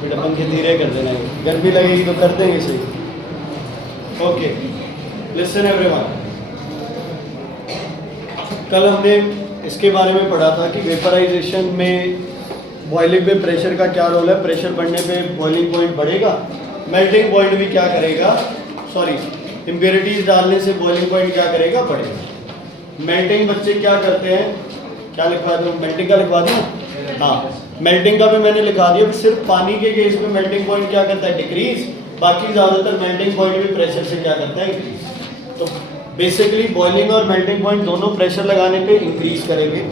बेटा पंखे धीरे कर देना, गर्मी लगेगी तो कर देंगे सही। ओके, लिसन एवरीवन, कल हमने इसके बारे में पढ़ा था कि वेपराइजेशन में बॉइलिंग में प्रेशर का क्या रोल है। प्रेशर बढ़ने पे बॉइलिंग पॉइंट बढ़ेगा, मेल्टिंग पॉइंट भी क्या करेगा, सॉरी इम्प्योरिटीज डालने से बॉइलिंग पॉइंट क्या करेगा, बढ़ेगा। मेल्टिंग बच्चे क्या करते हैं, क्या लिखवा दूँ, मेल्टिंग का लिखवा दूँ, हाँ मेल्टिंग का भी मैंने लिखा दिया। सिर्फ पानी के केस में मेल्टिंग पॉइंट क्या करता है, डिक्रीज, बाकी ज़्यादातर मेल्टिंग पॉइंट भी प्रेशर से क्या करता है, इंक्रीज। तो बेसिकली बॉइलिंग और मेल्टिंग पॉइंट दोनों प्रेशर लगाने पे इंक्रीज करेंगे।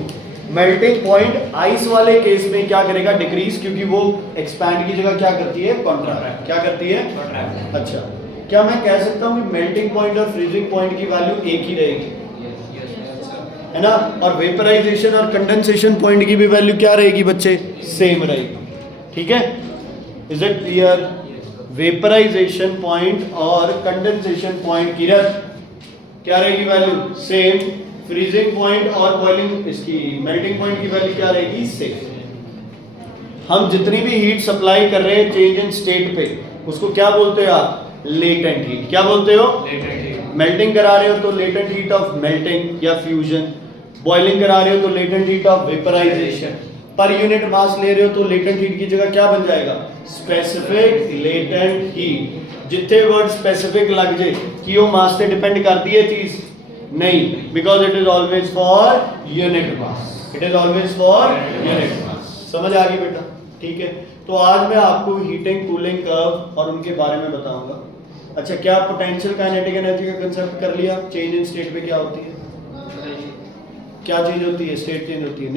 मेल्टिंग पॉइंट आइस वाले केस में क्या करेगा, डिक्रीज, क्योंकि वो एक्सपैंड की जगह क्या करती है, कॉन्ट्रैक्ट। क्या करती है, कॉन्ट्रैक्ट। अच्छा, क्या मैं कह सकता हूँ कि मेल्टिंग पॉइंट और फ्रीजिंग पॉइंट की वैल्यू एक ही रहेगी, है ना? और वेपराइजेशन और कंडेंसेशन पॉइंट की भी वैल्यू क्या रहेगी बच्चे, सेम रहेगी। ठीक है, is it clear? Vaporization point और कंडेंसेशन पॉइंट की क्या रहेगी वैल्यू, सेम। फ्रीजिंग पॉइंट और बॉइलिंग इसकी मेल्टिंग पॉइंट की वैल्यू क्या रहेगी, सेम। हम जितनी भी हीट सप्लाई कर रहे हैं चेंज इन स्टेट पे, उसको क्या बोलते हो आप, लेटेंट हीट। क्या बोलते हो, लेटेंट हीट। मेल्टिंग करा रहे हो तो लेटेंट हीट ऑफ मेल्टिंग या फ्यूजन, बॉइलिंग करा रहे हो तो latent heat of vaporization. Per unit mass ले रहे हो तो लेटेंट हीट की जगह क्या बन जाएगा, स्पेसिफिक लेटेंट हीट। जितने वर्ड स्पेसिफिक लग जाए कि वो मास से डिपेंड करती है चीज, नहीं, because it is always for unit mass, it is always for unit mass. समझ आ गई बेटा? ठीक है, तो आज मैं आपको हीटिंग, कूलिंग कर्व और उनके बारे में बताऊंगा। अच्छा, क्या पोटेंशियल काइनेटिक एनर्जी का कंसेप्ट कर लिया? चेंज इन स्टेट पे क्या होती है, क्या चेंज होती है, स्टेट चेंज होती है,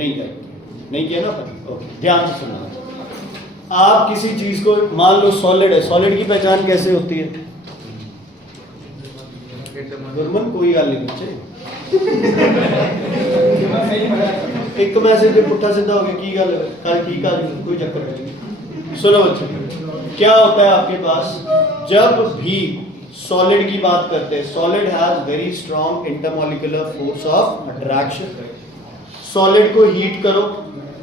नहीं किया ना? ओके, ध्यान से सुनना। आप किसी चीज को, मान लो सॉलिड है, सॉलिड की पहचान कैसे होती है? गुरमन कोई गल नहीं बच्चे, एक मैसेज पे पुट्ठा सीधा हो गया, की गल कल ठीक आ गई, कोई चक्कर नहीं। सुनो बच्चे, क्या होता है आपके पास, जब भी सॉलिड की बात करते हैं, solid has very strong intermolecular force of attraction. Solid को हीट करो,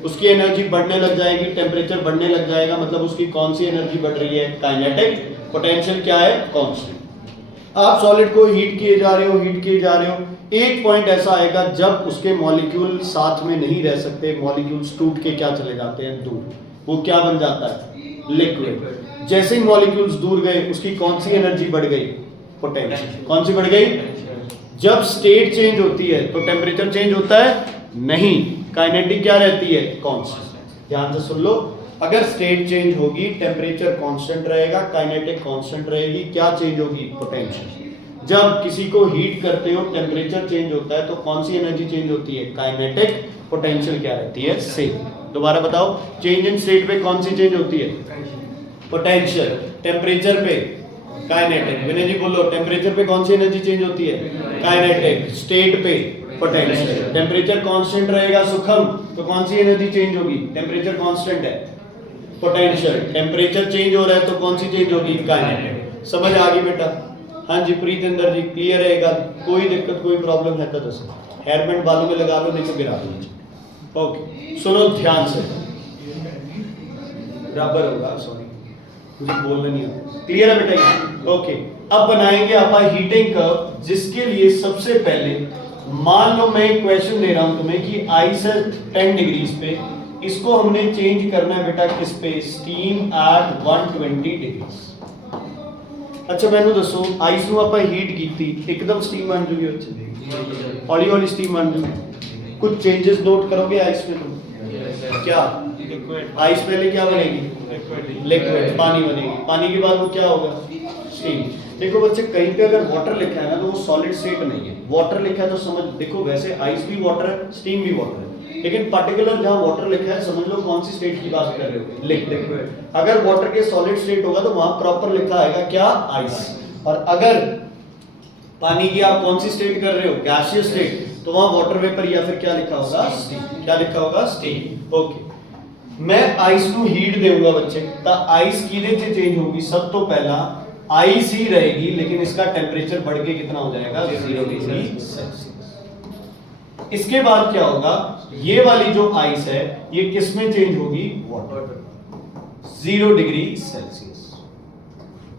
उसकी एनर्जी बढ़ने लग जाएगी, टेम्परेचर बढ़ने लग जाएगा, मतलब उसकी कौन सी एनर्जी बढ़ रही है, काइनेटिक। पोटेंशियल क्या है, कांस्टेंट। आप सॉलिड को हीट किए जा रहे हो, एक पॉइंट ऐसा आएगा जब उसके मॉलिक्यूल साथ में नहीं रह सकते, मॉलिक्यूल्स टूट के क्या चले जाते हैं, दूर। वो क्या बन जाता है, लिक्विड। जैसे ही मॉलिक्यूल्स दूर गए, उसकी कौन सी एनर्जी बढ़ गई, पोटेंशियल। कौन सी बढ़ गई? जब स्टेट चेंज होती है तो टेम्परेचर चेंज होता है, नहीं, काइनेटिक क्या रहती है, कांस्टेंट। ध्यान से सुन लो, अगर स्टेट चेंज होगी टेम्परेचर कांस्टेंट रहेगा, काइनेटिक कांस्टेंट रहेगी, क्या चेंज होगी, पोटेंशियल। जब किसी को हीट करते हो टेम्परेचर चेंज होता है तो कौन सी एनर्जी चेंज होती है, काइनेटिक। पोटेंशियल क्या रहती है, सेम। दोबारा बताओ, चेंज इन स्टेट पे कौन सी चेंज होती है, पोटेंशियल। टेम्परेचर पे काइनेटिक। विनय जी बोलो, टेम्परेचर पे कौन सी एनर्जी चेंज होती है, काइनेटिक। स्टेट पे पोटेंशियल। टेम्परेचर कांस्टेंट रहेगा सुखम, तो कौन सी एनर्जी चेंज होगी, टेम्परेचर कांस्टेंट है, पोटेंशियल। टेम्परेचर चेंज हो रहा है तो कौन सी चेंज होगी, काइनेटिक। समझ आ गई बेटा? हाँ जी, प्रीतेंद्र जी क्लियर रहेगा? कोई दिक्कत, कोई प्रॉब्लम है तो दसो, हेयर बैंड बालों में लगा लो, नहीं तो गिरा दो। ओके, सुनो ध्यान से, बराबर होगा, सॉरी मुझे बोलना नहीं आता। क्लियर है बेटा? ओके, अब बनाएंगे आप हीटिंग कर्व, जिसके लिए सबसे पहले मान लो मैं एक क्वेश्चन दे रहा हूं तुम्हें कि आइस है 10 डिग्रीज पे, इसको हमने चेंज करना है बेटा किस पे, स्टीम एट 120 डिग्रीज। अच्छा मैंने दसो, आइस ਨੂੰ ਆਪਾਂ ਹੀਟ ਕੀਤੀ, एकदम स्टीम बन जूगी, बच्चे हौली हौली स्टीम बन जूगी। कुछ चेंजेस नोट करोगे आइस में तुम? क्या आइस पहले क्या बनेगी, लिक्विड, पानी बनेगी, पानी के बाद वो क्या होगा, स्टीम। देखो बच्चे, कहीं पे अगर वाटर लिखा है ना तो वो सॉलिड स्टेट नहीं है। वाटर लिखा है तो समझ, देखो वैसे आइस भी वाटर है, स्टीम भी वाटर है, लेकिन पर्टिकुलर जहां वाटर लिखा है समझ लो कौन सी स्टेट की बात कर रहे हो, लिक्विड। अगर वाटर के सॉलिड स्टेट होगा तो वहां प्रॉपर लिखा आएगा क्या, आइस। और अगर पानी की आप कौन सी स्टेट कर रहे हो, गैसियस स्टेट, तो वहां वाटर वेपर या फिर क्या लिखा होगा, स्टीम। क्या लिखा होगा, स्टीम। ओके, मैं आइस को हीट देऊंगा बच्चे, तो आइस किदे से चेंज होगी, सब तो पहला आइस ही रहेगी, लेकिन इसका टेम्परेचर बढ़ के कितना हो जाएगा, 0 डिग्री सेल्सियस। इसके बाद क्या होगा, ये वाली जो आइस है ये किस में चेंज होगी, वाटर। 0 degree Celsius.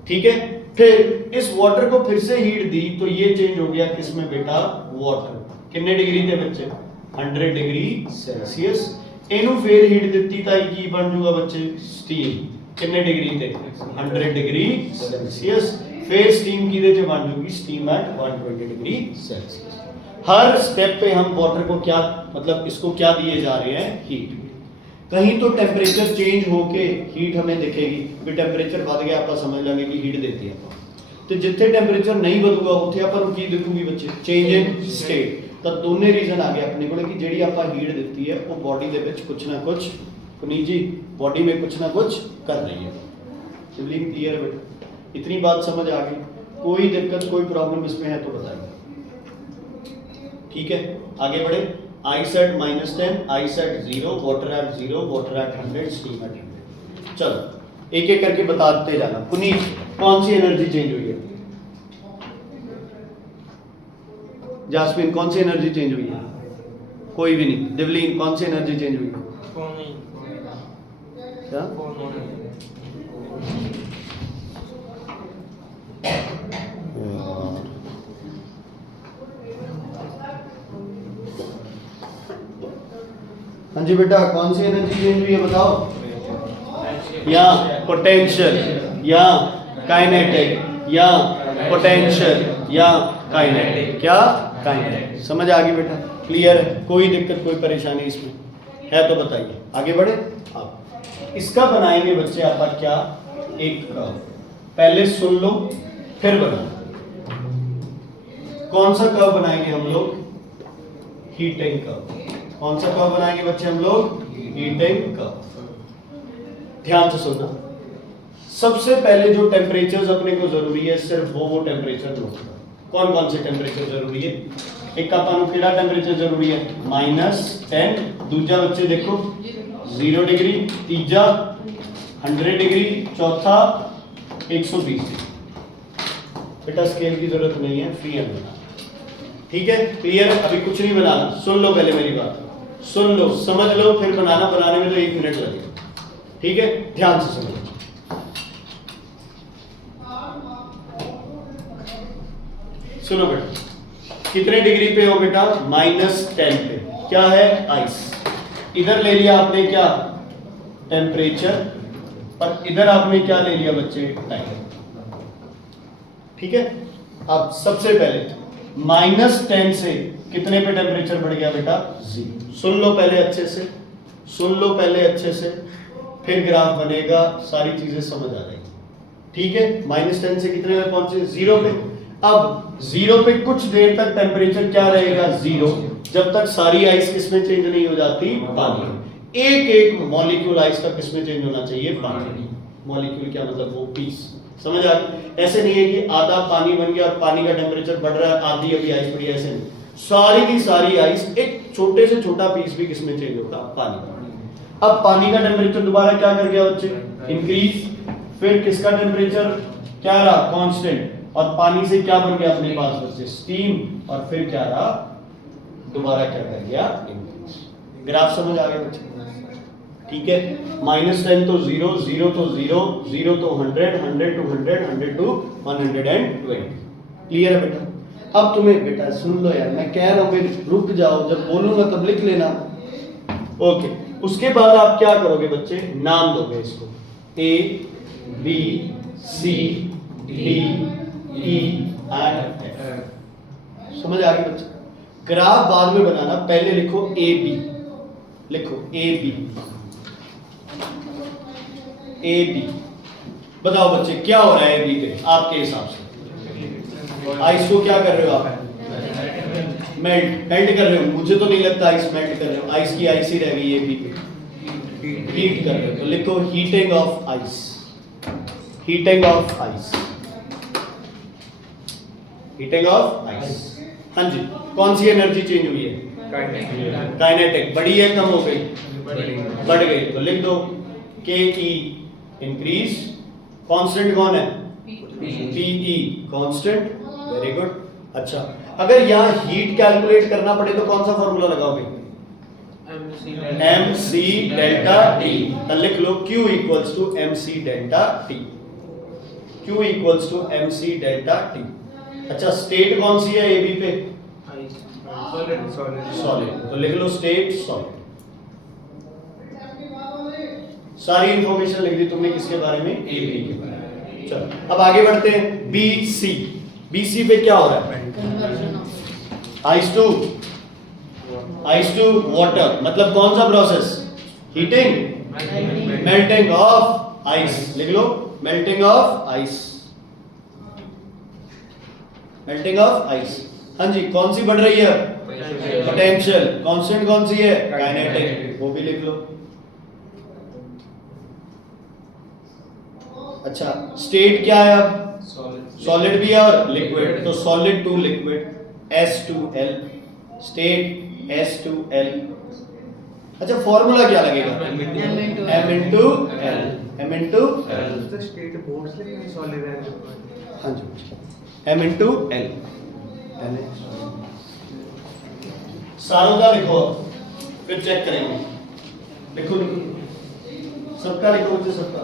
ठीक है, फिर इस वाटर को फिर से हीट दी तो ये चेंज हो गया किसमें बेटा, वाटर। कितने डिग्री थे बच्चे, 100 डिग्री सेल्सियस। इनू फिर हीट ਦਿੱਤੀ ਤਾਂ ਇਹ ਕੀ ਬਣ ਜੂਗਾ ਬੱਚੇ, ਸਟੀਮ। ਕਿੰਨੇ ਡਿਗਰੀ ਤੇ, 100 डिग्री सेल्सियस। फिर स्टीम किधे से बन जूगी, स्टीम एट 120 डिग्री सेल्सियस। हर स्टेप पे हम वाटर को क्या मतलब इसको क्या दिए जा रहे हैं, हीट। कहीं तो टेम्परेचर चेंज होके हीट हमें दिखेगी भी टेम्परेचर बढ़ गया आप समझ लेंगे कि हीट देती है तो जिथे टेम्परेचर नहीं बढ़ूगा उत्थे आपां नूं की दिखूगी बच्चे, चेंज इन स्टेट। तो दोनों रीजन आ गए अपने को कि जिहड़ी आपां हीट दित्ती है वो बॉडी दे विच कुछ ना कुछ, पुनीत जी बॉडी में कुछ ना कुछ कर रही है। सिबलिंग क्लियर है बेटा, इतनी बात समझ आ गई? कोई दिक्कत कोई प्रॉब्लम इसमें है तो बताइए। ठीक है, आगे बढ़े। Ice eight -10, ice eight 0, water at 0, water at 100, steam eight 100। चलो एक एक करके बताते जाना। पुनीत कौन सी एनर्जी चेंज हुई है, जास्मिन कौन सी एनर्जी चेंज हुई है, कोई भी नहीं। दिवलीन कौन सी एनर्जी चेंज हुई है, क्या? हाँ जी बेटा, कौन सी एनर्जी चेंज हुई है बताओ, या पोटेंशियल या काइनेटिक या पोटेंशियल या काइनेटिक, क्या काइनेटिक। समझ आ गई बेटा, क्लियर है? कोई दिक्कत कोई परेशानी इसमें है तो बताइए। आगे बढ़े। अब इसका बनाएंगे बच्चे आप क्या, एक कर्व। पहले सुन लो फिर बनाओ। कौन सा कर्व बनाएंगे हम लोग, हीटिंग कर्व। कौन सा कर्व बनाएंगे बच्चे हम लोग, हीटिंग कर्व। ध्यान से सुनना, सबसे पहले जो टेम्परेचर्स अपने को जरूरी है सिर्फ वो टेम्परेचर नोट करो। कौन कौन से टेम्परेचर जरूरी है, एक आपां नूं किहड़ा टेम्परेचर जरूरी है, -10, दूजा बच्चे देखो 0 डिग्री, तीजा 100 डिग्री, चौथा 120 डिग्री। बेटा स्केल की जरूरत नहीं है, फ्री हैंड बना। ठीक है, क्लियर? अभी कुछ नहीं बनाना, सुन लो पहले मेरी बात, सुन लो समझ लो, फिर बनाना। बनाने में तो 1 मिनट लगेगा। ठीक है, ध्यान से समझो। सुनो बेटा, कितने डिग्री पे हो बेटा, -10 पे। क्या है, आइस। इधर ले लिया आपने क्या, टेम्परेचर, और इधर आपने क्या ले लिया बच्चे, टाइम। ठीक है, अब सबसे पहले -10 से कितने पे टेम्परेचर बढ़ गया बेटा, 0। सुन लो पहले अच्छे से, सुन लो पहले अच्छे से, फिर ग्राफ बनेगा, सारी चीजें समझ आ जाएगी। ठीक है, -10 से कितने पे पहुंचे, 0 पे। अब 0 पे कुछ देर तक टेम्परेचर क्या रहेगा, 0, जब तक सारी आइस किसमें चेंज नहीं हो जाती, पानी। एक एक मॉलिक्यूल आइस का किसमें चेंज होना चाहिए, पानी। मॉलिक्यूल क्या मतलब, वो पीस। समझ आ गई? ऐसे नहीं है कि आधा पानी बन गया और पानी का टेम्परेचर बढ़ रहा है, आधी अभी आइस पड़ी, ऐसे नहीं। सारी की सारी आइस एक छोटे से छोटा पीस भी किसमें चेंज होगा, पानी। अब पानी का टेम्परेचर दोबारा क्या कर गया बच्चे, इंक्रीज। फिर किसका टेम्परेचर क्या रहा, कांस्टेंट, और पानी से क्या बन गया अपने पास बच्चे, स्टीम। और फिर क्या रहा, दोबारा क्या कर गया, इंक्रीज। ग्राफ समझ आ गया बच्चे? ठीक है, -10 तो 0, 0 तो 0, 0 तो 100, 100 to 100, 100 to 120। क्लियर है बेटा? अब तुम्हें बेटा सुन लो यार, मैं कह रहा हूँ रुक जाओ, जब बोलूंगा तब लिख लेना। ओके, उसके बाद आप क्या करोगे बच्चे, नाम दोगे इसको, A, B, C, D, E and F। समझ आ गई बच्चे? ग्राफ बाद में बनाना, पहले लिखो A B, लिखो A B, A B। बताओ बच्चे क्या हो रहा है A B पे आपके हिसाब से? आइस को क्या कर रहे हो आप, मेल्ट कर रहे हो। मुझे तो नहीं लगता आइस मेल्ट कर रहे हो, आइस की आइस ही रह गई A B पे, हीट कर रहे हो। तो लिखो heating of ice, heating of ice, heating of ice. हाँ जी, कौन सी एनर्जी चेंज हुई है, काइनेटिक। बढ़ी है कम हो गई, बढ़ गई। तो लिख दो के ई इंक्रीज, कांस्टेंट कौन है, पीई कांस्टेंट। Very good. अच्छा, अगर यहाँ हीट कैलकुलेट करना पड़े तो कौन सा फॉर्मूला लगाओगे, mc डेल्टा t। तो लिख लो q equals to mc delta t, q equals to mc delta t। अच्छा स्टेट कौन सी है ab पे? सॉलिड। तो लिख लो स्टेट सॉलिड। सारी इंफॉर्मेशन लिख दी तुमने किसके बारे में? ab के बारे में। चलो अब आगे बढ़ते हैं। bc, bc पे क्या हो रहा है? आइस टू वाटर, मतलब कौन सा process? Heating, melting of ice. लिख लो melting of ice, melting of ice. हाँ जी, कौन सी बढ़ रही है? पोटेंशियल। कांस्टेंट कौन सी है? काइनेटिक, वो भी लिख लो। अच्छा स्टेट क्या है अब? सॉलिड भी है और लिक्विड, तो solid to liquid S2L, state S2L। अच्छा फॉर्मूला क्या लगेगा? M into L, M into L। हाँ जी, M into L। सारों का लिखो फिर चेक करेंगे। लिखो सबका लिखो, मुझे सबका।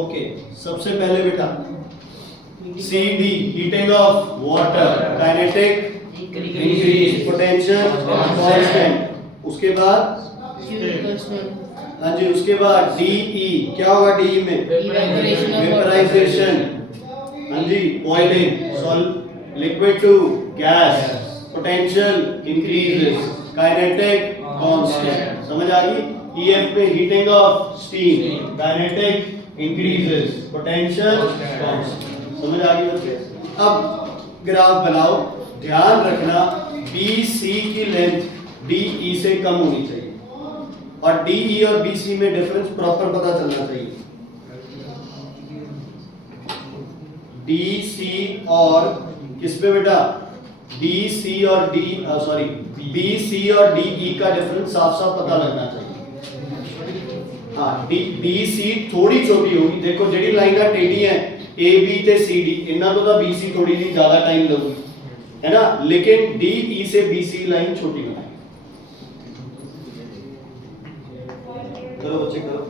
ओके सबसे पहले बेटा CD heating of water, kinetic increase, potential constant. उसके बाद हाँ जी, उसके बाद DE क्या होगा? DE में वेपराइजेशन, हाँ जी, boiling, liquid to gas, potential increases, kinetic constant. समझ आ गई? EF में heating of steam, kinetic increases, potential constant. समझ आ गई बच्चे? अब ग्राफ बनाओ, ध्यान रखना BC की लेंथ DE से कम होनी चाहिए और DE और BC में डिफरेंस प्रॉपर पता चलना चाहिए। DC और किस पे बेटा? BC और BC और DE का डिफरेंस साफ साफ पता लगना चाहिए। हाँ, BC थोड़ी छोटी होगी। देखो जेडी लाइना टेढ़ी है AB ते CD, इन्ना तो BC थोड़ी सी ज्यादा टाइम लगेगी, है ना, लेकिन DE से BC लाइन छोटी बनाएगी। करो बच्चे करो।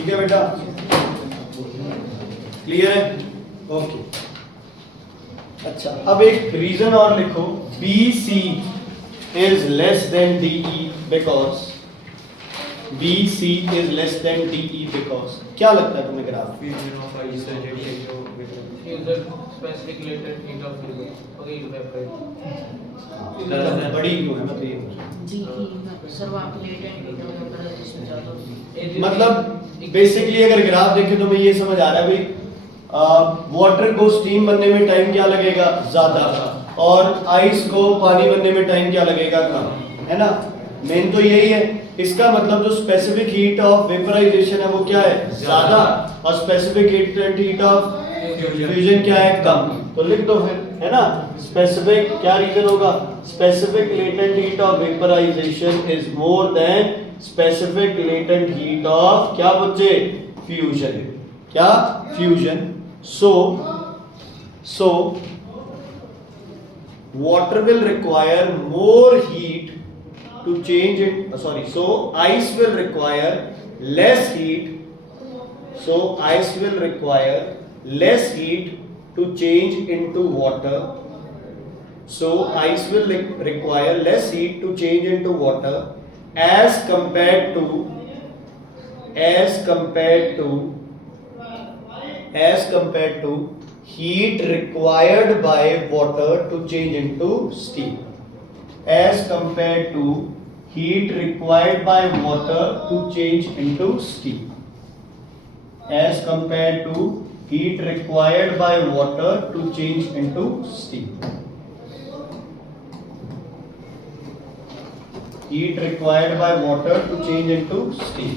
ठीक है बेटा, क्लियर है? ओके। अच्छा, अब एक रीजन और लिखो, BC is less than DE because BC is less than DE because क्या लगता है तुम्हें graph? Fusion of ice and radio specific latent heat of fusion. Okay, you have right. बड़ी क्यों है बताइए? जी सर वो आप लेटेंट हीट हो जाता है जिसमें ज्यादा मतलब बेसिकली अगर ग्राफ देखें तो मैं ये समझ आ रहा है भाई, वाटर को स्टीम बनने में टाइम क्या लगेगा? ज्यादा, और आइस को पानी बनने में टाइम क्या लगेगा? कम, है ना? मेन तो यही है। इसका मतलब जो स्पेसिफिक हीट ऑफ वेपराइजेशन है वो क्या है? ज्यादा, और स्पेसिफिक हीट ऑफ फ्यूजन क्या है? कम। तो लिख दो फिर, है ना? स्पेसिफिक क्या रीजन होगा? Specific latent heat of vaporization is more than specific latent heat of क्या बच्चे? फ्यूजन। क्या? Fusion. So water will require more heat to change it. So ice will require less heat. So ice will require less heat to change into water. So ice will require less heat to change into water as compared to heat required by water to change into steam. As compared to heat required by water to change into steam. As compared to heat required by water to change into steam. Heat required by water to change into steam.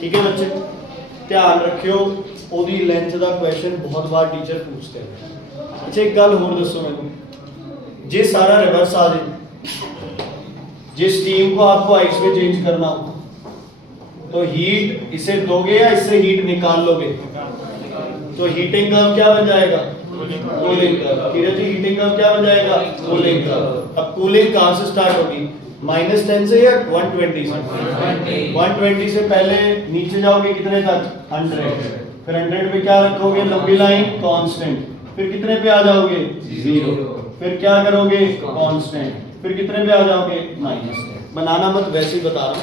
ठीक है बच्चे, ध्यान रखियो, ओदी length का question बहुत बार teacher पूछते हैं। अच्छा एक गल होर दसो मैनू, जे सारा रिवर्स आ जाए, जे स्टीम को आपको आइस में चेंज करना हो तो हीट इसे दोगे या इससे हीट निकाल लोगे? तो हीटिंग कर्व क्या बन जाएगा? Cooling curve. Kiran ji heating curve क्या बन जाएगा? Cooling curve. अब कूलिंग कहां से स्टार्ट होगी? -10 से या 120 से? 120 से पहले नीचे जाओगे कितने तक? 100। फिर 100 पे क्या रखोगे? लंबी लाइन कांस्टेंट। फिर कितने पे आ जाओगे? 0। फिर क्या करोगे? कांस्टेंट। फिर कितने पे आ जाओगे? -। बनाना मत, वैसे ही बता रहा हूं।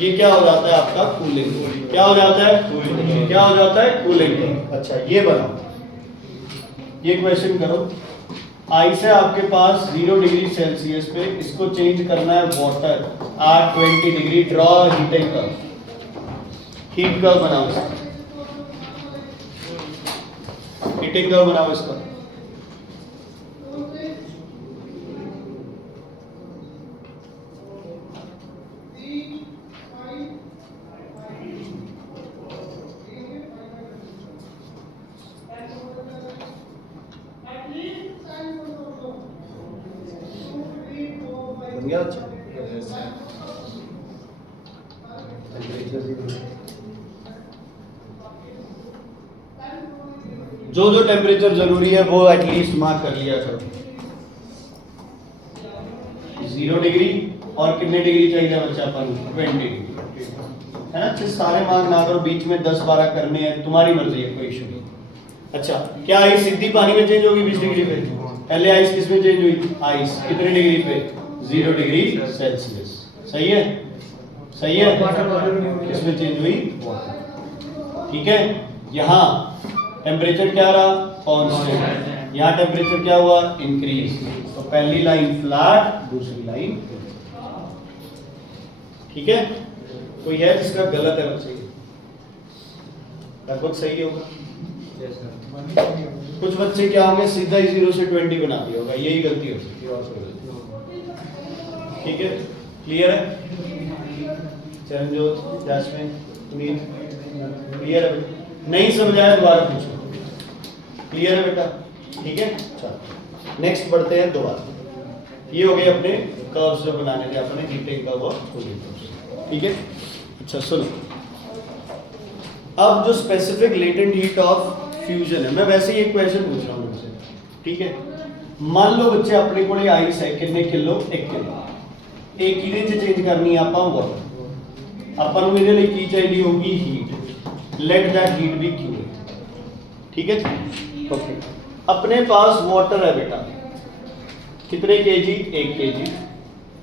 ये क्या हो जाता है आपका? कूलिंग। क्या हो जाता है? कूलिंग। क्या हो जाता है? कूलिंग। अच्छा ये बनाओ, ये क्वेश्चन करो। आइस है आपके पास 0 डिग्री सेल्सियस पे, इसको चेंज करना है water at 20 degree. Draw heating curve. Heat curve बनाओ इसका, हीटिंग कर्व बनाओ इसका। बन गया? अच्छा जो जो टेम्परेचर जरूरी है वो एटलीस्ट मार्क कर लिया करो। 0 डिग्री और कितने डिग्री चाहिए बच्चा अपन? 20 डिग्री, है ना? अच्छे सारे मार्क ना करो, बीच में 10-12 करने हैं, तुम्हारी मर्जी है, कोई इशू नहीं। अच्छा, क्या आइस सीधी पानी में चेंज होगी 20 डिग्री पे? पहले आइस किस में चेंज हुई? आइस कितने डिग्री पे? 0 डिग्री सेल्सियस। सही है? सही है? किसमें चेंज हुई? वाटर। ठीक है? यहाँ टेम्परेचर क्या रहा? कांस्टेंट। यहाँ टेम्परेचर क्या हुआ? इंक्रीज। तो पहली लाइन फ्लैट, दूसरी लाइन। ठीक है? कोई है जिसका गलत है बच्चे? लगभग सही होगा। कुछ बच्चे क्या होंगे, सीधा ही 0 से 20 बना दिया होगा, यही गलती हो सकती है, और कोई गलती नहीं। ठीक है? क्लियर है? चरणजोत, जैस्मिन, उम्मीद क्लियर है? नहीं समझाया दोबारा पूछो। क्लियर है बेटा? ठीक है? चलो नेक्स्ट बढ़ते हैं दोबारा। ये हो गए अपने कर्व्स जो बनाने थे अपने, हीटिंग कर्व और कूलिंग कर्व। ठीक है? अच्छा सुनो, अब जो specific latent heat of fusion है, मैं वैसे ही एक क्वेश्चन पूछ रहा हूँ तुमसे। ठीक है? मान लो बच्चे अपने को आइस है कितने किलो? 1 किलो। एक किलो से चेंज करनी है आप वाटर। ਆਪਾਂ ਨੂੰ ਇਹਦੇ ਲਈ ਕੀ ਚਾਹੀਦੀ ਹੋਊਗੀ heat, let that heat be Q, ठीक है जी। ओके, अपने पास वाटर है बेटा, कितने केजी, 1 केजी।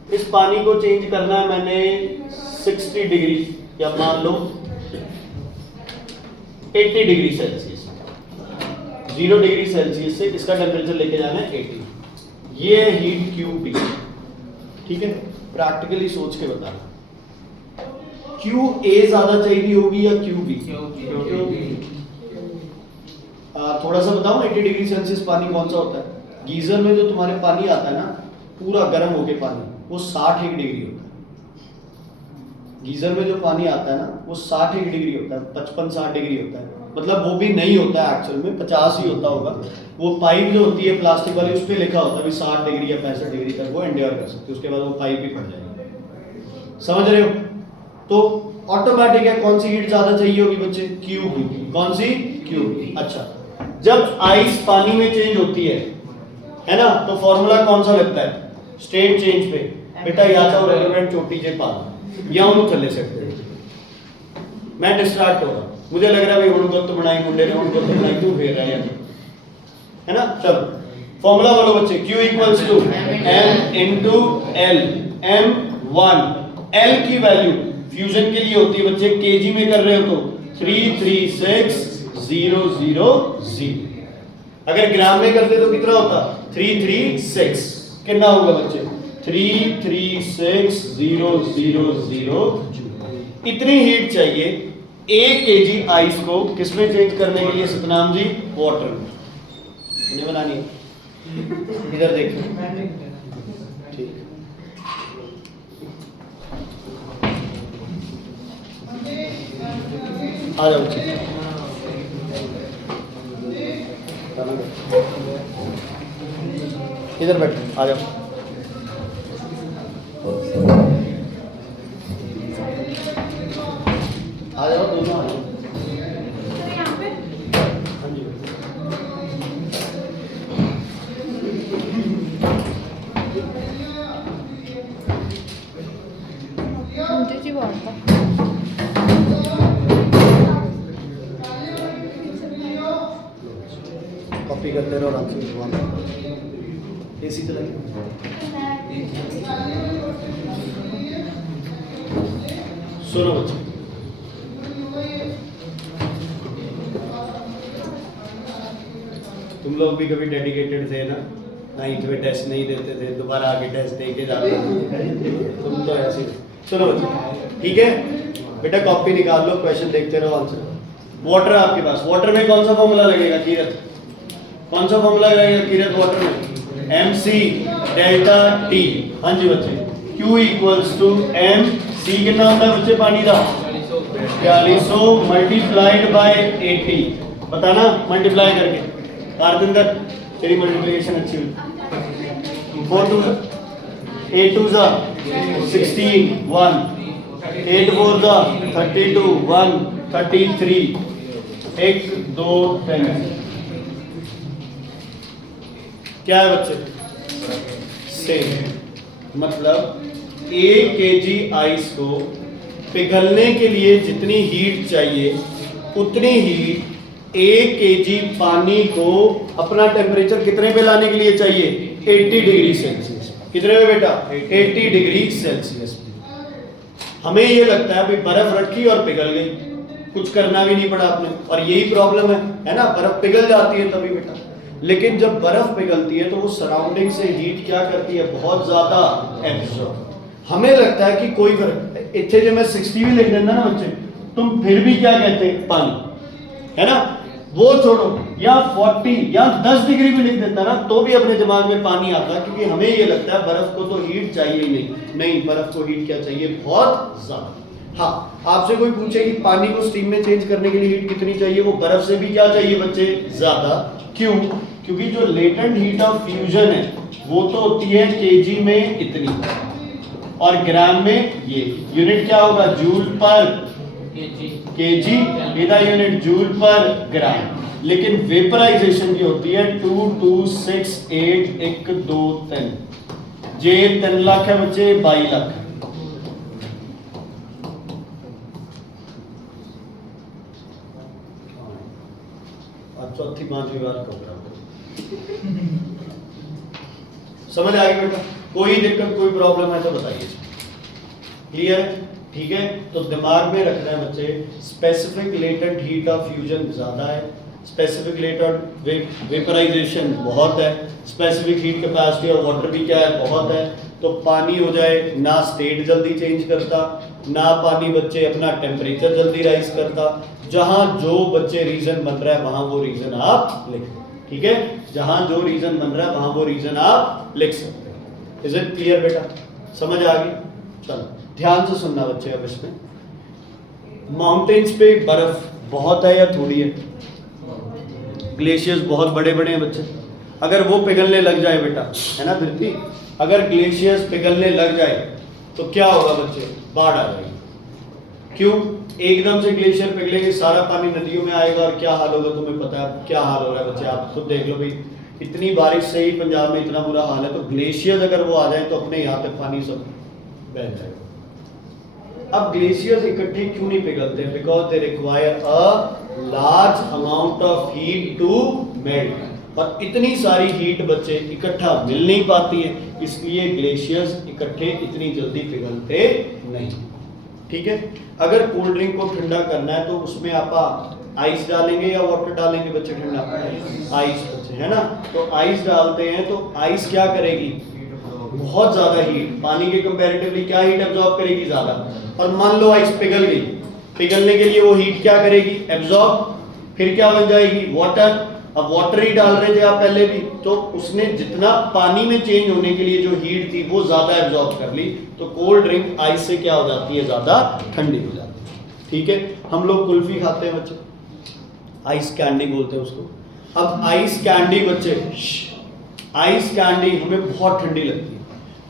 इस पानी को चेंज करना है मैंने 60 डिग्री या मान लो 80 डिग्री सेल्सियस, 0 डिग्री सेल्सियस से इसका टेम्परेचर लेके जाना है 80। ये है हीट क्यू बी, ठीक है। प्रैक्टिकली सोच के बताना, क्यू ए ज्यादा चाहिए होगी या क्यू बी? थोड़ा सा बताओ, 80 डिग्री सेल्सियस पानी कौन सा होता है? गीजर में जो तुम्हारे पानी आता है ना पूरा गर्म होके पानी, वो 60 डिग्री होता है। गीजर में जो पानी आता है ना वो 60 डिग्री होता है, 55-60 डिग्री होता है। मतलब वो भी नहीं होता है एक्चुअल में, 50 ही होता होगा। वो पाइप जो होती है प्लास्टिक वाली, उस पर लिखा होता है 60 डिग्री या 65 डिग्री तक वो एंड्योर कर सकते, उसके बाद वो पाइप भी फट जाएगी। समझ रहे हो? तो ऑटोमेटिक है, कौन सी हीट ज्यादा चाहिए होगी बच्चे? Q be. कौन सी? Q B. अच्छा, जब आइस पानी में चेंज होती है ना, तो फॉर्मूला कौन सा लगता है स्टेट चेंज पे? बेटा या तो रेलेवेंट चोटी जे पाल या उन थले सकते हैं। मैं डिस्ट्रैक्ट हो रहा, मुझे लग रहा है भाई उनको तो बनाई मुंडे ने, उनको तो बनाई क्यों फेर रहा है ना। चलो फॉर्मूला बोलो बच्चे, Q equals to M into L। M1 L की वैल्यू फ्यूजन के लिए होती है बच्चे, केजी में कर रहे हो तो 336,000। अगर ग्राम में करते तो कितना होता? 336। कितना होगा बच्चे? 336,000। इतनी हीट चाहिए 1 केजी आइस को किसमें चेंज करने के लिए सतनाम जी? वाटर में। इन्हें बनानी है, इधर देखिए, ठीक। आ जाओ, इधर बैठ, आ जाओ। आ जाओ दोनों, आ जाओ। हाँ जी, जी वार्ता कॉपी करते रहो आराम से। एसी चलाइए। सुनो बच्चे, तुम लोग भी कभी डेडिकेटेड थे ना, 9th में टेस्ट नहीं देते थे, दोबारा आके टेस्ट दे के जाते थे। तुम तो ऐसे। सुनो बच्चे, ठीक है बेटा, कॉपी निकाल लो, क्वेश्चन देखते रहो, आंसर। वाटर है आपके पास, वाटर में कौन सा फॉर्मूला लगेगा कीरत? कौन सा फॉर्मूला लगेगा कीरत वाटर में? MC delta T। हाँ जी बच्चे, Q equals to M, C कितना होता है बच्चे पानी का? 4200 मल्टीप्लाइड बाय 80। बताना मल्टीप्लाई करके। कारपेंटर तेरी मल्टीप्लिकेशन अच्छी हुई। 4 2 8 2 16 1 8 4 32 1 33 1 2 10। क्या है बच्चे? सेम। मतलब 1 केजी आइस को पिघलने के लिए जितनी हीट चाहिए उतनी हीट 1 केजी पानी को अपना टेम्परेचर कितने पे लाने के लिए चाहिए? 80 डिग्री सेल्सियस। कितने पे बेटा? 80 डिग्री सेल्सियस। हमें ये लगता है भाई बर्फ रखी और पिघल गई, कुछ करना भी नहीं पड़ा आपने, और यही प्रॉब्लम है ना, बर्फ पिघल जाती है तभी बेटा। लेकिन जब बर्फ पिघलती है तो वो सराउंडिंग से हीट क्या करती है? बहुत ज्यादा एब्जॉर्ब। हमें लगता है कि कोई फर्क, इतने जो मैं 60 भी लिख देना ना बच्चे, तुम फिर भी क्या कहते हैं? पानी, है ना। वो छोड़ो, या 40 या 10 डिग्री भी लिख देता ना तो भी अपने दिमाग में पानी आता, क्योंकि हमें ये लगता है बर्फ को तो हीट चाहिए ही नहीं, बर्फ को हीट क्या चाहिए? बहुत ज्यादा। हाँ, आपसे कोई पूछे कि पानी को स्टीम में चेंज करने के लिए हीट कितनी चाहिए, वो बर्फ से भी क्या चाहिए बच्चे? ज्यादा। क्यों? क्योंकि जो लेटेंट हीट ऑफ फ्यूजन है वो तो होती है केजी में इतनी, और ग्राम में ये। यूनिट क्या होगा? जूल पर केजी, इधर यूनिट जूल पर ग्राम। लेकिन वेपराइजेशन की होती है 2268123। जे 3 लाख है बच्चे, 22 लाख। अब चौथी पांचवी बार घबरा समझ आ गई बेटा? कोई दिक्कत कोई प्रॉब्लम है तो बताइए। क्लियर है? ठीक है, तो दिमाग में रखना है बच्चे, specific latent heat of fusion ज्यादा है, स्पेसिफिक लेटेंट वेपराइजेशन बहुत है, specific heat capacity of water भी क्या है, बहुत है। तो पानी हो जाए ना स्टेट जल्दी चेंज करता, ना पानी बच्चे अपना टेम्परेचर जल्दी राइज करता। जहां जो बच्चे रीजन बन रहा है वहां वो रीजन आप लिख, ठीक है, जहां जो रीजन बन रहा है वहां वो रीजन आप लिख सकते हैं। इज इट क्लियर बेटा? समझ आ गई? चलो ध्यान से सुनना बच्चे। अब इसमें माउंटेन्स पे बर्फ बहुत है या थोड़ी है? ग्लेशियर्स बहुत बड़े बड़े हैं बच्चे, अगर वो पिघलने लग जाए बेटा, है ना धरती, अगर ग्लेशियर्स पिघलने लग जाए तो क्या होगा बच्चे? बाढ़ आ जाएगी। क्यों? एकदम से ग्लेशियर पिघलेंगे, सारा पानी नदियों में आएगा और क्या हाल होगा तुम्हें पता है क्या हाल हो रहा है बच्चे, आप खुद देख लो भाई। इतनी बारिश से ही पंजाब में इतना बुरा हाल है, तो ग्लेशियर अगर वो आ जाए तो अपने यहाँ तक पानी सब बह जाएगा। अब ग्लेशियर्स इकट्ठे क्यों नहीं पिघलते? Because they require a large amount of heat to melt, और इतनी सारी हीट बच्चे इकट्ठा मिल नहीं पाती है, इसलिए ग्लेशियर्स इकट्ठे इतनी जल्दी पिघलते नहीं। ठीक है, अगर कोल्ड ड्रिंक को ठंडा करना है तो उसमें आप आइस डालेंगे या वाटर डालेंगे बच्चे? ठंडा आइस बच्चे, है ना। तो आइस डालते हैं तो आइस क्या करेगी? बहुत ज्यादा हीट, पानी के कंपैरेटिवली क्या हीट एब्जॉर्ब करेगी? ज्यादा। और मान लो आइस पिघल गई, पिघलने के लिए वो हीट क्या करेगी? एब्जॉर्ब। फिर क्या बन जाएगी? वाटर। अब वाटर ही डाल रहे थे आप पहले भी, तो उसने जितना पानी में चेंज होने के लिए जो हीट थी वो ज्यादा एब्जॉर्ब कर ली, तो कोल्ड ड्रिंक आइस से क्या हो जाती है? ज्यादा ठंडी हो जाती है। ठीक है, हम लोग कुल्फी खाते हैं बच्चे, आइस कैंडी बोलते हैं उसको। अब आइस कैंडी बच्चे, आइस कैंडी हमें बहुत ठंडी लगती है।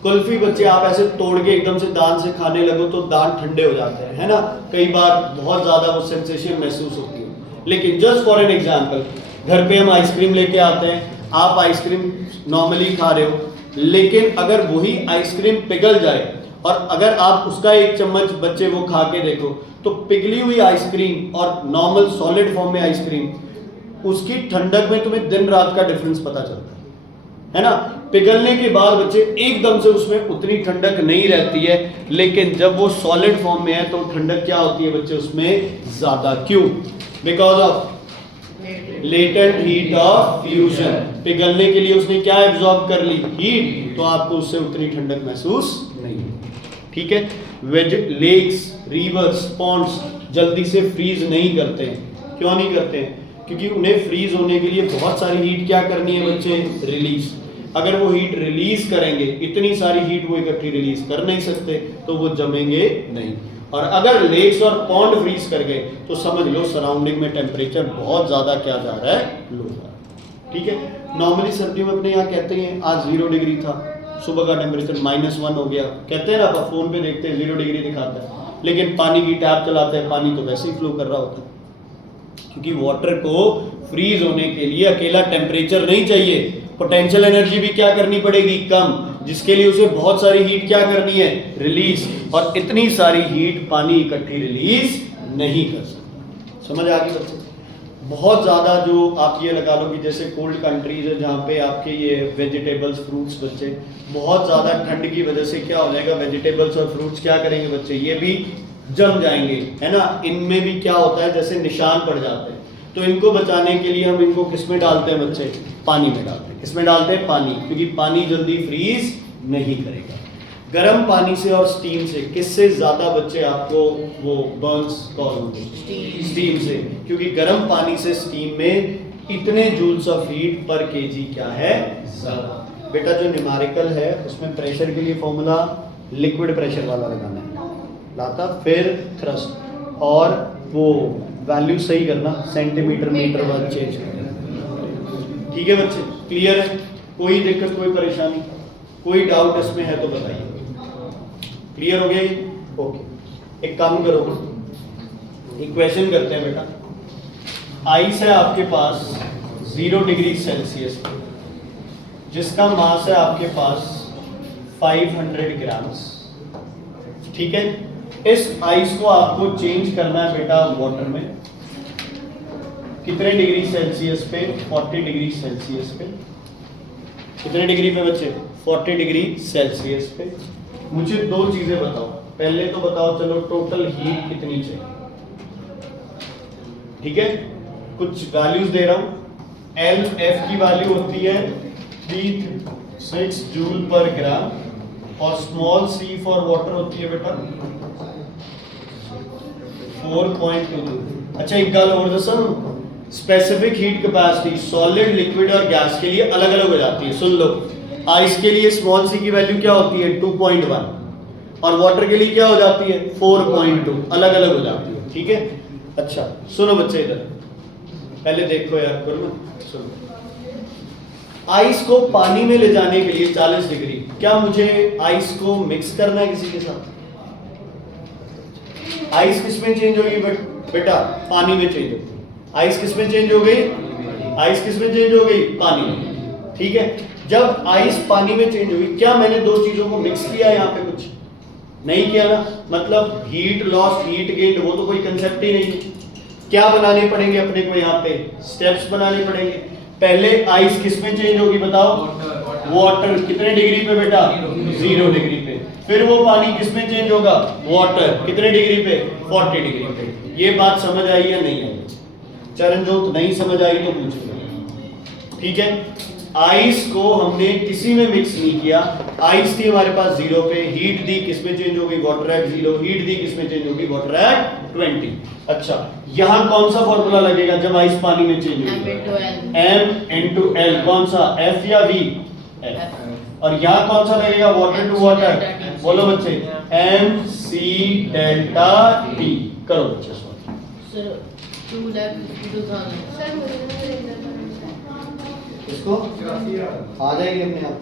कुल्फी बच्चे आप ऐसे तोड़ के एकदम से दांत से खाने लगो तो दांत ठंडे हो जाते हैं, है ना। कई बार बहुत ज्यादा वो सेंसेशन महसूस होती है। लेकिन जस्ट फॉर एन एग्जांपल, घर पे हम आइसक्रीम लेके आते हैं, आप आइसक्रीम नॉर्मली खा रहे हो, लेकिन अगर वही आइसक्रीम पिघल जाए और अगर आप उसका एक चम्मच बच्चे वो खा के देखो, तो पिघली हुई आइसक्रीम और नॉर्मल सॉलिड फॉर्म में आइसक्रीम, उसकी ठंडक में तुम्हें दिन रात का डिफरेंस पता चलता है ना। पिघलने के बाद बच्चे एकदम से उसमें उतनी ठंडक नहीं रहती है, लेकिन जब वो सॉलिड फॉर्म में है तो ठंडक क्या होती है बच्चे उसमें? ज्यादा। क्यों? Because of latent heat of fusion. पिघलने के लिए उसने क्या एब्जॉर्ब कर ली? हीट, तो आपको उससे उतनी ठंडक महसूस नहीं होती। ठीक है, लेक्स, रिवर्स, पॉन्ड्स जल्दी से फ्रीज नहीं करते हैं। क्यों नहीं करते हैं? क्योंकि उन्हें फ्रीज होने के लिए बहुत सारी हीट क्या करनी है बच्चे? रिलीज। अगर वो हीट रिलीज करेंगे, इतनी सारी हीट वो इकट्ठी रिलीज कर नहीं सकते, तो वो जमेंगे नहीं। और अगर लेक्स और पॉन्ड फ्रीज कर गए तो समझ लो सराउंडिंग में टेम्परेचर बहुत ज्यादा क्या जा रहा है? लो जा रहा है। ठीक है, नॉर्मली सर्दियों में अपने यहाँ कहते हैं आज 0 डिग्री था, सुबह का टेम्परेचर -1 हो गया, कहते हैं ना, आप फोन पे देखते हैं 0 डिग्री दिखाता है, लेकिन पानी की टैप चलाते हैं, पानी तो वैसे ही फ्लो कर रहा होता है। क्योंकि वाटर को फ्रीज होने के लिए अकेला टेम्परेचर नहीं चाहिए, पोटेंशियल एनर्जी भी क्या करनी पड़ेगी? कम, जिसके लिए उसे बहुत सारी हीट क्या करनी है? रिलीज। और इतनी सारी हीट पानी इकट्ठी रिलीज नहीं कर सकता। समझ आ गई बच्चे? बहुत ज्यादा जो आप ये लगा लो कि जैसे कोल्ड कंट्रीज है जहाँ पे आपके ये वेजिटेबल्स, फ्रूट्स बच्चे, बहुत ज्यादा ठंड की वजह से क्या हो जाएगा? वेजिटेबल्स और फ्रूट्स क्या करेंगे बच्चे? ये भी जम जाएंगे, है ना। इनमें भी क्या होता है? जैसे निशान पड़ जाते हैं। तो इनको बचाने के लिए हम इनको किस में डालते हैं बच्चे? पानी में डालते हैं। किसमें डालते हैं? पानी, क्योंकि पानी जल्दी फ्रीज नहीं करेगा। गर्म पानी से और स्टीम से किससे ज्यादा बच्चे आपको वो बर्न्स कॉल होंगे? स्टीम से, क्योंकि गर्म पानी से स्टीम में इतने जूल्स ऑफ हीट पर केजी क्या है? ज्यादा। बेटा जो न्यूमेरिकल है उसमें प्रेशर के लिए फॉर्मूला लिक्विड प्रेशर वाला लगाना है, लाता फिर थ्रस्ट, और वो वैल्यू सही करना, सेंटीमीटर मीटर वाला चेंज करना। ठीक है बच्चे, क्लियर है? कोई दिक्कत, कोई परेशानी, कोई डाउट इसमें है तो बताइए। क्लियर हो गया ये? ओके, एक काम करो, इक्वेशन करते हैं बेटा। आइस है आपके पास 0 डिग्री सेल्सियस, जिसका मास है आपके पास 500 ग्राम्स। ठीक है, इस आइस को आपको चेंज करना है बेटा वाटर में। कितने डिग्री सेल्सियस पे? 40 डिग्री सेल्सियस पे। कितने डिग्री पे बच्चे? 40 डिग्री सेल्सियस पे। मुझे दो चीजें बताओ, पहले तो बताओ चलो टोटल हीट कितनी चाहिए, ठीक है? कुछ वैल्यूज दे रहा हूं। एल एफ की वैल्यू होती है 36 जूल पर ग्राम और स्मॉल सी फॉर वाटर होती है बेटा 4.22। अच्छा एक गल और दसा, specific heat capacity solid liquid और गैस के लिए अलग अलग हो जाती है। सुन लो, आइस के लिए स्मॉल सी की वैल्यू क्या होती है 2.1 और वाटर के लिए क्या हो जाती है 4.2, अलग अलग हो जाती है, ठीक है? अच्छा सुनो बच्चे, इधर पहले देखो यार, करो सुनो। आइस को पानी में ले जाने के लिए 40 डिग्री, क्या मुझे आइस को मिक्स करना है किसी के साथ? आइस किस में चेंज होगी बेटा? पानी में चेंज होगी। आइस किस में चेंज हो गई? आइस किस में चेंज हो गई? पानी में, ठीक है? जब आइस पानी में चेंज होगी, क्या मैंने दो चीजों को मिक्स किया यहाँ पे? कुछ नहीं किया ना, मतलब हीट लॉस हीट गेन वो तो कोई कंसेप्ट ही नहीं है। क्या बनाने पड़ेंगे अपने को यहाँ पे? स्टेप्स बनाने पड़ेंगे। पहले आइस किस में चेंज होगी बताओ? वाटर। कितने डिग्री पे बेटा? 0 डिग्री पे। फिर वो पानी किस में चेंज होगा? वाटर। कितने डिग्री पे? 40 डिग्री पे। ये बात समझ आई या नहीं आई? चरणजोत नहीं समझ आई तो पूछ, ठीक है? आइस को हमने किसी में मिक्स नहीं किया, आइस थी हमारे पास 0 पे, हीट दी किस में चेंज होगी? वाटर एट 0, हीट दी किस में चेंज होगी? Water at 20। अच्छा यहां कौन सा फॉर्मूला लगेगा जब आइस पानी में चेंज होगी? M into L। कौन सा? F या V? F। और यहां कौन सा लगेगा? Water to water. बोलो बच्चे, MC डेल्टा T। करो बच्चे सर 2,52,000। सर मुझे इसको आ जाएगी अपने आप।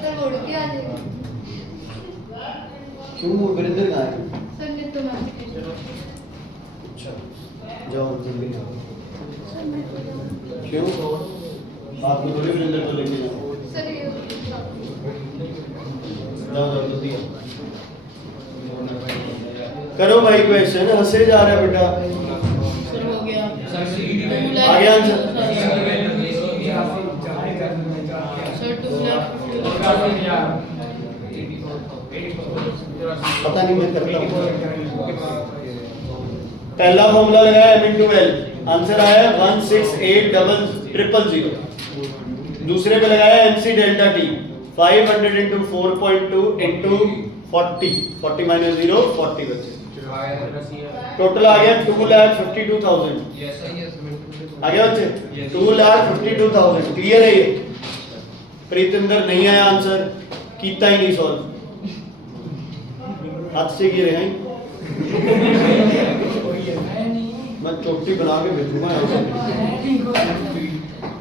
सर उड़ के आ जाएगा। क्यों वो वीरेंद्र कहाँ है? सर ने तो मैसेज किया। अच्छा जाओ जल्दी जाओ। सर मैं तो जाऊँ। क्यों? आपको थोड़ी वीरेंद्र को लेके जाओ। सर ये जाओ जाओ जल्दी आओ। करो भाई क्वेश्चन, हंसे जा रहा है बेटा। सर हो गया। आ गया आंसर? सर 2,50,000। पता नहीं मैं करता हूँ। पहला फॉर्मूला लगाया M into L, आंसर आया 168,000। दूसरे पे लगाया MC delta T 500 into 4.2 into 40 minus 0 40 बचे। टोटल आ गया 2,52,000। आ गया बच्चे 2,52,000। क्लियर है ये? प्रीतिंदर नहीं आया आंसर, कीता ही नहीं सॉल्व, हाथ से गिरे हैं। मैं चोटी बना के भेजूंगा यहाँ से,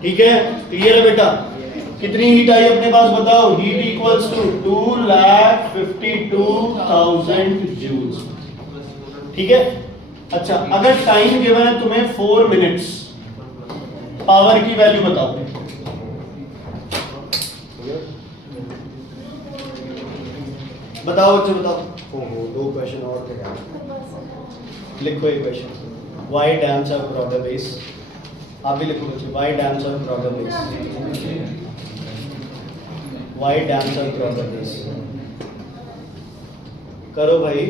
ठीक है? क्लियर है बेटा? कितनी हीट आई अपने पास बताओ? हीट इक्वल्स टू 2,52,000 जूल्स, ठीक है? अच्छा अगर टाइम गिवन है तुम्हें 4 मिनट्स, पावर की वैल्यू बताओ। बताओ बच्चे बताओ। ओहो 2 क्वेश्चन और थे यार। लिखो एक question, why dams have proper base. आप भी लिखो बच्चे, why dams have proper base. Why dams have proper base. करो भाई।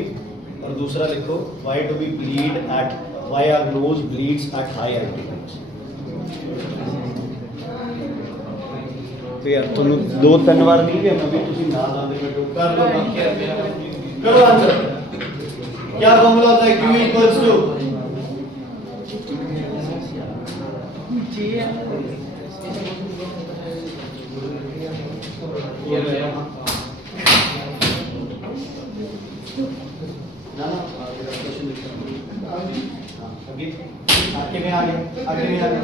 और दूसरा लिखो, why do we bleed at, why our nose bleeds at high altitudes. तो यार तुम 2-3 बार नहीं गए, मैं भी तुझे ना जाने में टोक कर लो। करो आंसर। क्या फॉर्मूला होता है? Q इक्वल्स टू ना आगे में आ गया, आगे में आ गया।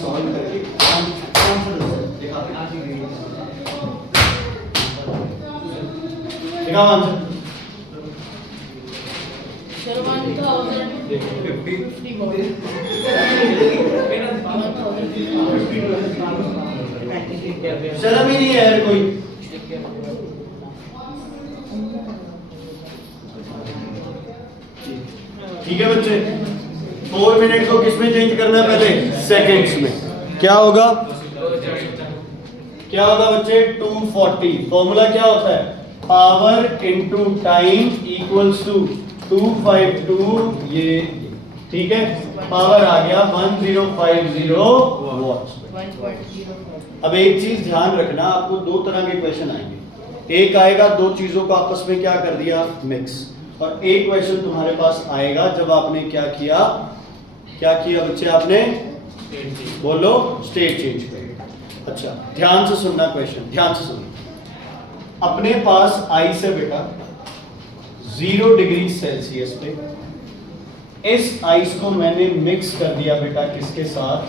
सॉल्व करके दिखाओ आंसर। सर 1,050। शर्म ही नहीं है यार कोई। ठीक है बच्चे? 4 मिनट को किस में चेंज करना है पहले? सेकंड्स में। क्या होगा बच्चे? 240। फॉर्मूला क्या होता है? Power into time equals to 252 ये, ठीक है, पावर आ गया 1050 वॉट्स। 1.05। अब एक चीज ध्यान रखना, आपको दो तरह के क्वेश्चन आएंगे। एक आएगा दो चीजों को आपस में क्या कर दिया? मिक्स। और एक क्वेश्चन तुम्हारे पास आएगा जब आपने क्या किया बच्चे? आपने बोलो स्टेट चेंज कर। अच्छा ध्यान से सुनना क्वेश्चन, ध्यान से सुनना। अपने पास आइस है बेटा 0 डिग्री सेल्सियस पे। इस आइस को मैंने मिक्स कर दिया बेटा किसके साथ?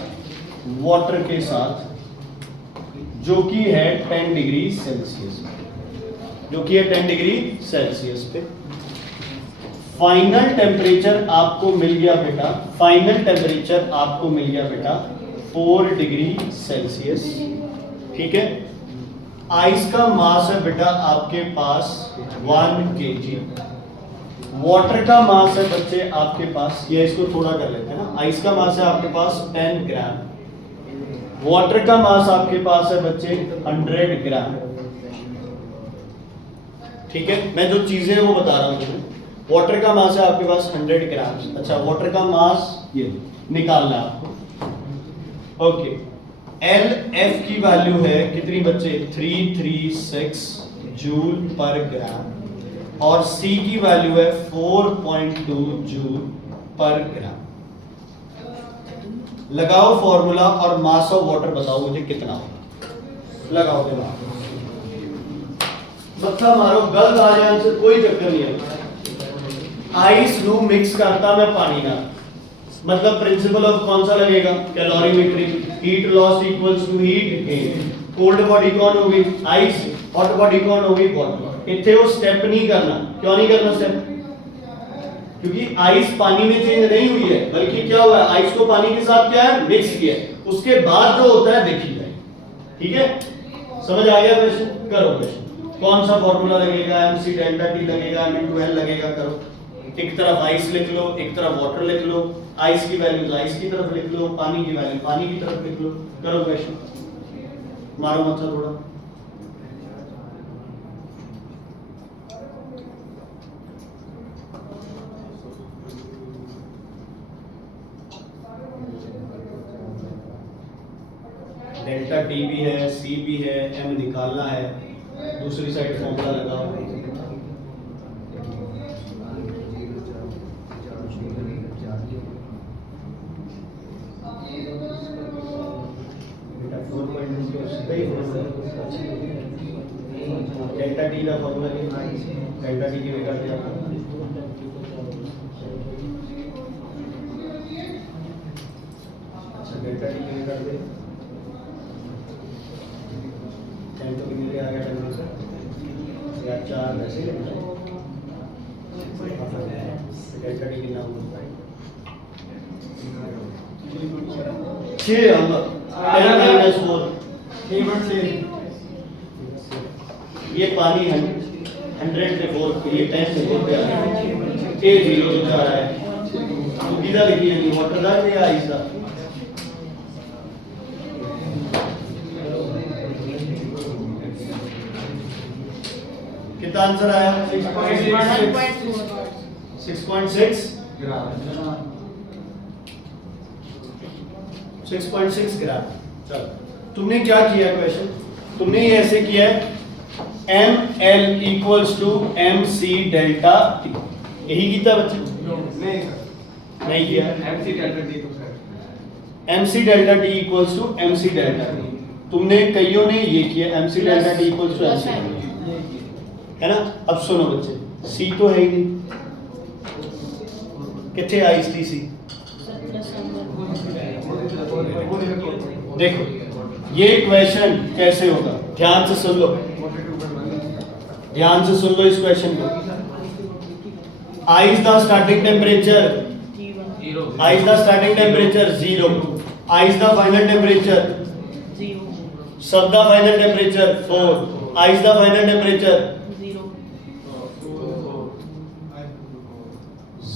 वाटर के साथ, जो कि है 10 डिग्री सेल्सियस, जो कि है 10 डिग्री सेल्सियस पे। फाइनल टेम्परेचर आपको मिल गया बेटा, फाइनल टेम्परेचर आपको मिल गया बेटा 4 डिग्री सेल्सियस, ठीक है। आइस का मास है बेटा आपके पास 1 kg। वाटर का मास है बच्चे आपके पास, ये इसको थोड़ा कर लेते हैं ना, आइस का मास है आपके पास 10 ग्राम, वाटर का मास आपके पास है बच्चे 100 ग्राम, ठीक है। मैं जो चीजें हैं वो बता रहा हूं तुम्हें। वाटर का मास है आपके पास 100 ग्राम। अच्छा वाटर का मास ये निकालना है आपको। ओके, एल एफ की वैल्यू है कितनी बच्चे? 336 जूल पर ग्राम, और सी की वैल्यू है 4.2 जूल पर ग्राम। लगाओ फॉर्मूला और मास ऑफ वाटर बताओ मुझे कितना होगा। लगाओ दिमाग, मत्था मारो, गलत आ जाए आंसर कोई चक्कर नहीं है। आइस नू मिक्स करता मैं पानी ना, मतलब प्रिंसिपल ऑफ कौन सा लगेगा? Calorimetry. Heat loss equals to heat gain. Cold body कौन होगी? आइस। हॉट बॉडी कौन होगी? वाटर। इतने वो स्टेप नहीं करना। क्यों नहीं करना स्टेप? क्योंकि आइस पानी में चेंज नहीं हुई है, बल्कि क्या हुआ है? आइस को पानी के साथ क्या है? मिक्स किया है। उसके बाद जो होता है देखी जाए, ठीक है। समझ आ गया क्वेश्चन? करो क्वेश्चन। कौन सा फॉर्मूला लगेगा? mc डेल्टा टी लगेगा, m/l लगेगा। करो, एक तरफ आइस लिख लो, एक तरफ वाटर लिख लो, आइस की वैल्यूज आइस की तरफ लिख लो, पानी की वैल्यू पानी की तरफ लिख लो। करो क्वेश्चन, मारो मत्था थोड़ा। डेल्टा टी भी है, सी भी है, एम निकालना है, दूसरी साइड फॉर्मूला लगाओ। डेल्टा टी का फॉर्मूला डेल्टा टी की निकाल दिया। अच्छा डेल्टा टी की निकाल दिया। तो कितने आ गया टेम्परेचर? या 4 वैसे ही लगता है। डेल्टा टी कितना होता है? 6 ये पानी 100 से 4, ये 10 से 4 पे आ रहा है। ए 0 से जा रहा है, तो किधर लिखी है? वाटर का या आइस का? कितना आंसर आया? 6.6 ग्राम। चलो, तुमने क्या किया क्वेश्चन? तुमने ये ऐसे किया है, ml equals to mc delta t, यही किया बच्चे? नहीं किया। mc delta t equals to mc delta t। तुमने कईयों ने ये किया, mc delta t equals to mc, है ना। अब सुनो बच्चे, सी तो है ही नहीं, कितने आइस थी सी? देखो ये क्वेश्चन कैसे होगा, ध्यान से सुन लो, ध्यान से सुन लो इस क्वेश्चन को। Ice the starting temperature, ice the starting temperature 0, ice the final temperature, सब the final temperature 4, ice the final temperature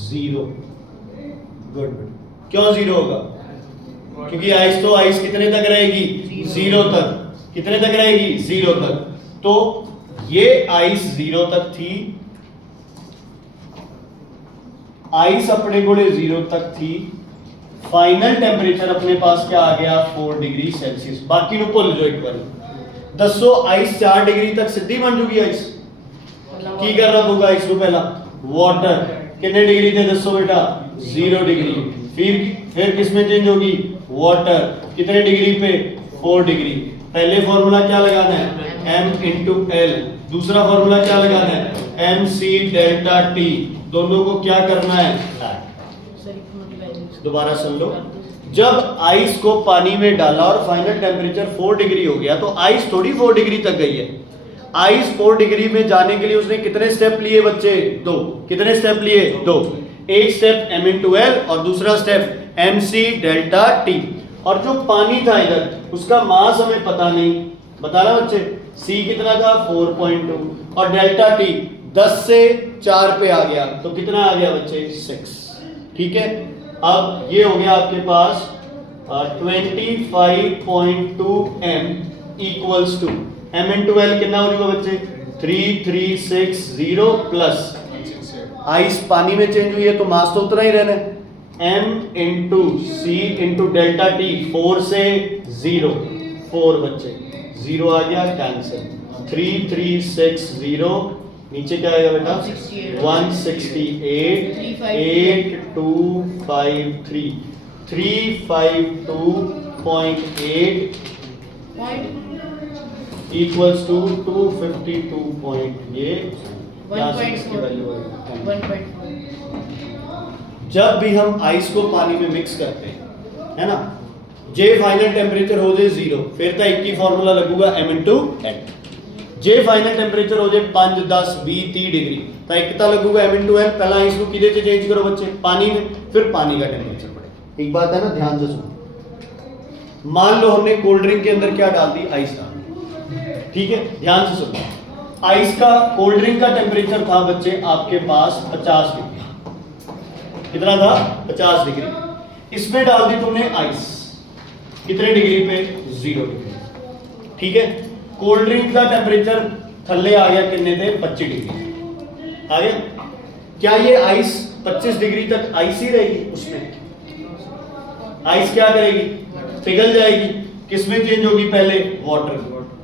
0। Good. क्यों जीरो होगा? क्योंकि आइस कितने तक रहेगी? जीरो तक। कितने तक रहेगी? जीरो तक। तो ये आइस जीरो तक थी, आइस अपने को जीरो तक थी, फाइनल टेम्परेचर अपने पास क्या आ गया? 4 डिग्री सेल्सियस। बाकी नु भूल जाओ एक बार। दसो आइस 4 डिग्री तक सीधी बन जूगी आइस? की करना पड़ेगा आइस को? पहला वाटर कितने डिग्री थे दसो बेटा? 0 डिग्री। फिर किस में चेंज होगी? वाटर कितने डिग्री पे? 4 डिग्री। पहले फॉर्मूला क्या लगाना है? m into L. दूसरा फॉर्मूला क्या लगाना है? mc delta t। दोनों को क्या करना है? दोबारा सुन लो। जब आइस को पानी में डाला और फाइनल टेम्परेचर 4 डिग्री हो गया, तो आइस थोड़ी 4 डिग्री तक गई है। आइस 4 डिग्री में जाने के लिए उसने कितने स्टेप लिए बच्चे? 2। कितने स्टेप लिए? 2। एक स्टेप m इंटू एल और दूसरा स्टेप mc डेल्टा t। और जो पानी था इधर उसका मास हमें पता नहीं, बताना बच्चे। c कितना था? 4.2 और डेल्टा t 10 से 4 पे आ गया, तो कितना आ गया बच्चे? 6। ठीक है, अब ये हो गया आपके पास 25.2 m equals to m into L कितना हो जाएगा बच्चे? 3360 प्लस आइस पानी में चेंज हुई है तो मास तो उतना ही रहना है। m इंटू सी इंटू डेल्टा टी 4 से 0 4 बच्चे 0 आ गया, कैंसिल। 3360 नीचे क्या आएगा बेटा? 168 8253 352.8 इक्वल्स टू 252. ये यहाँ से इसकी वैल्यू आएगी 1.4। जब भी हम आइस को पानी में मिक्स करते हैं, है ना, जे फाइनल टेम्परेचर हो जाए 0, फिर तो एक ही फॉर्मूला लगूगा m इंटू एल। जे फाइनल टेम्परेचर हो जाए 5 10 20 30 डिग्री तो एक तो लगूगा m इंटू एल। पहला आइस को किधे से चेंज करो बच्चे? पानी में, फिर पानी का टेम्परेचर बढ़ेगा। एक बात है ना, ध्यान से सुनो। मान लो हमने कोल्ड ड्रिंक के अंदर क्या डाल दी? आइस डाल दी। ठीक है, ध्यान से सुनो। आइस का, कोल्ड ड्रिंक का टेम्परेचर था बच्चे आपके पास 50 डिग्री। कितना था? 50 डिग्री। इसमें डाल दी तुमने आइस, कितने डिग्री पे? 0 डिग्री। ठीक है, कोल्ड ड्रिंक का टेम्परेचर थल्ले आ गया, कितने थे? 25 डिग्री आ गया। क्या ये आइस 25 डिग्री तक आइस ही रहेगी? उसमें आइस क्या करेगी? पिघल जाएगी। किसमें चेंज होगी? पहले वाटर,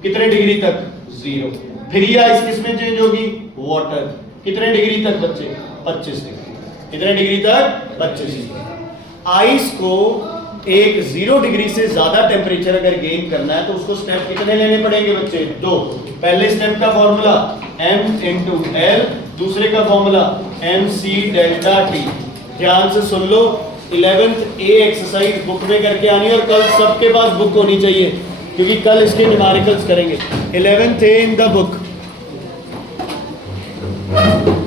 कितने डिग्री तक? 0। फिर ये आइस किसमें चेंज होगी? वाटर, कितने डिग्री तक बच्चे? 25 डिग्री। कितने डिग्री तक? 25 डिग्री। आइस को एक 0 डिग्री से ज्यादा टेम्परेचर अगर गेन करना है तो उसको स्टेप कितने लेने पड़ेंगे बच्चे? 2। पहले स्टेप का फॉर्मूला m इंटू एल, दूसरे का फॉर्मूला mc डेल्टा t। ध्यान से सुन लो, 11th A एक्सरसाइज बुक में करके आनी है और कल सबके पास बुक होनी चाहिए, क्योंकि कल इसके न्यूमेरिकल्स करेंगे। 11th A in the book.